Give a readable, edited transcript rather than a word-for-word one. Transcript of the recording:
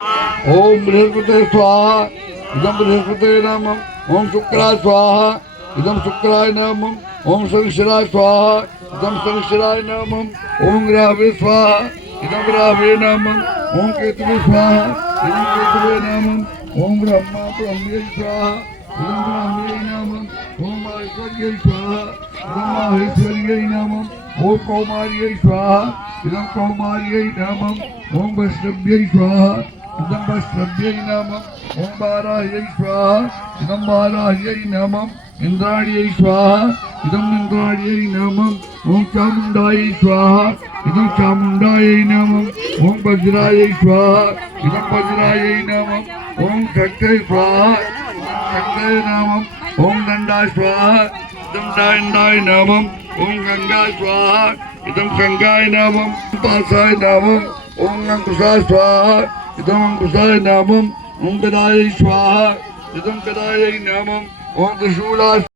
ओम बृहस्पते स्वाहा इदं बृहस्पते नमः। ओम शुक्राय स्वाहा इदं शुक्राय नमः। ओम शनिश्चराय स्वाहा इदं शनिश्चराय नमः। ओम राहवे स्वाहा इदं राहवे नमः। ओम केतवे स्वाहा इदं केतवे नमः। ओम ब्रह्मा ब्रह्मणे स्वाहा इदं ब्रह्मणे नमः। ओम ऐश्वर्ये स्वाहा इदं माहेश्वर्ये नमः। ओम कौमार्ये स्वाहा इदं कौमार्ये नमः। ओम वैष्णव्ये स्वाहा इदं वैष्णव्यै नमः। ओम वाराह्यै स्वाहा इदं वाराह्यै नमः। इंद्राण्यै स्वाहा इदं इंद्राण्यै नमः। ओम चामुण्डायै स्वाहा इदं चामुण्डायै नमः। ओम वज्रायै स्वाहा इदं वज्रायै नमः। ओम शक्त्यै स्वाहा शक्त्यै नमः। ओम दण्डाय स्वाहा इदं दण्डाय नमः। ओम गंगाय स्वाहा इदं गंगाय नमः। पासाय नमः। ओम अंकुशाय स्वाहा इदं अंकुशाय नमः। ओम गदायै स्वाहा इदं गदायै नमः। ओम त्रिशूलाय